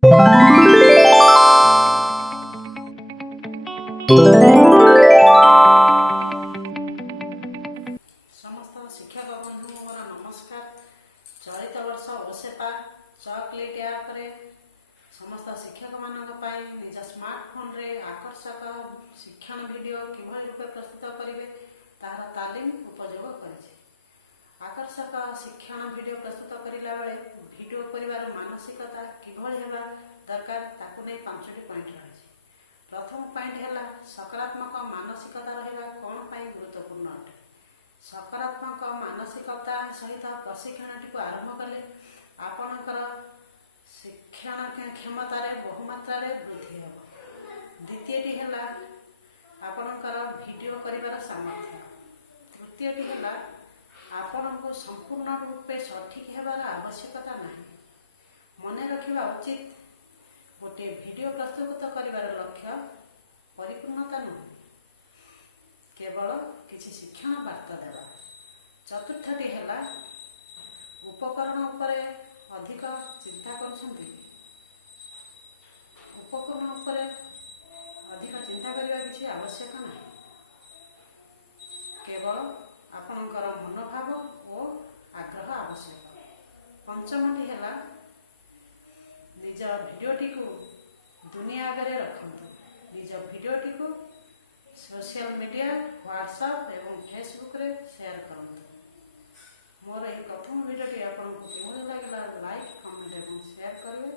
समस्त शिक्षक बंधु मोर नमस्कार। चलित वर्ष ओसेपा चॉकलेट ऐप रे समस्त शिक्षक मानक पाई निज स्मार्टफोन रे आकर्षक शिक्षण वीडियो किभली रूपे प्रस्तुत करेंगे तार तालीम उपयोग करेছে। आकर्षक शिक्षण वीडियो प्रस्तुत करला बेले वीडियो करिवार मानसिकता किभली हेबा दरकार ताकू नहीं 5टी पॉइंट रही। प्रथम पॉइंट है सकारात्मक मानसिकता रहा कौन पाई गुरुत्वपूर्ण अटे। सकारात्मक मानसिकता सहित प्रशिक्षण टी आरंभ कले आपणकर शिक्षण क्षमतार बहुमात्रा वृद्धि हे। द्वितीयटी है आपणकर वीडियो करिवार सामर्थ्य। तृतीयटी है आपण को संपूर्ण रूपे सठिक हेबार आवश्यकता नहीं। मन रखा उचित गोटे वीडियो प्रस्तुत करिवार लक्ष्य परिपूर्णता नुह केवल किसी शिक्षण वार्ता देवा। चतुर्थटी है उपकरण उपरे अधिक चिंता करछंती। उपकरण उपरे अधिक चिंता करने किसी आवश्यक नहीं। केवल आपणकर मनोभाव और आग्रह आवश्यक। पंचमटी है निज भिडियोटी को दुनिया आगे रखते। निज भिडियोटी को सोशल मीडिया व्हाट्सएप एवं फेसबुक रे शेयर करते। मोर यह प्रथम भिडियोटी आपको केवल लगे लाइक कमेंट और शेयर करेंगे।